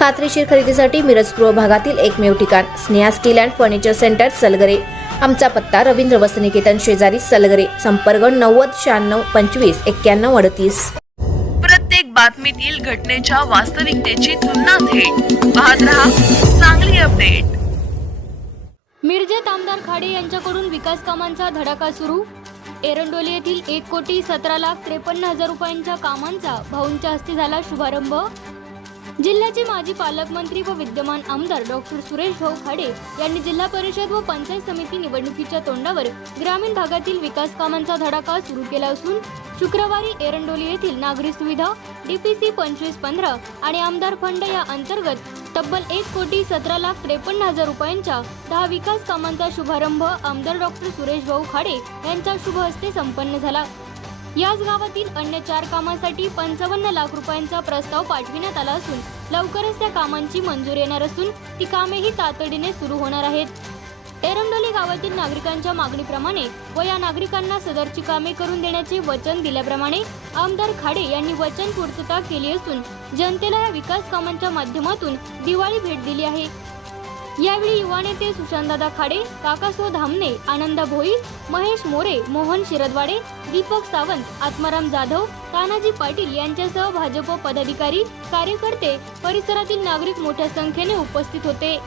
खात्रीशीर खरेदीसाठी मिरज पूर्व भागातील एकमेव ठिकाण Sneha steel and furniture centre Salgare. आमचा पत्ता रवींद्र वसनिकेतन शेजारी सलगरे संपर्क नव्वद शहाण्णव पंचवीस एक्क्याण्णव अडतीस. प्रत्येक बातमीतील घटनेच्या वास्तविकतेची तुलना थेट. पाहत रहा चांगली अपडेट. मिरजेत आमदार खाडे यांच्याकडून विकास कामांचा धडाका सुरू? एरंडोली येथील एक कोटी सतरा लाख त्रेपन्न हजार रुपयांच्या कामांचा भाऊंच्या हस्ते झाला शुभारंभ? जिल्ह्याचे माजी पालकमंत्री व विद्यमान आमदार डॉक्टर सुरेश भाऊ खाडे यांनी जिल्हा परिषद व पंचायत समिती निवडणुकीच्या तोंडावर ग्रामीण भागातील विकास कामांचा धडाका सुरू केला असून शुक्रवारी एरंडोली येथील नागरी सुविधा डीपीसी पंचवीस पंधरा आणि आमदार फंड या अंतर्गत तब्बल एक कोटी सतरा लाख त्रेपन्न हजार रुपयांच्या दहा विकास कामांचा शुभारंभ आमदार डॉक्टर सुरेश भाऊ खाडे यांच्या शुभ हस्ते संपन्न झाला. याच गावातील अन्य चार कामांसाठी पंचावन्न लाख रुपयांचा प्रस्ताव पाठविण्यात आला असून लवकरच त्या कामांची मंजूर येणार असून ती कामेही तातडीने सुरू होणार आहेत. एरंडोली गावातील नागरिकांच्या मागणीप्रमाणे व या नागरिकांना सदरची कामे करून देण्याचे वचन दिल्याप्रमाणे आमदार खाडे यांनी वचन पूर्तता केली असून जनतेला या विकास कामांच्या माध्यमातून दिवाळी भेट दिली आहे. यावेळी युवा नेते सुशांतदादा खाडे काकासो धामणे आनंदा भोई महेश मोरे मोहन शिरदवाडे दीपक सावंत आत्माराम जाधव तानाजी पाटील यांच्यासह भाजप पदाधिकारी कार्यकर्ते परिसरातील नागरिक मोठ्या संख्येने उपस्थित होते.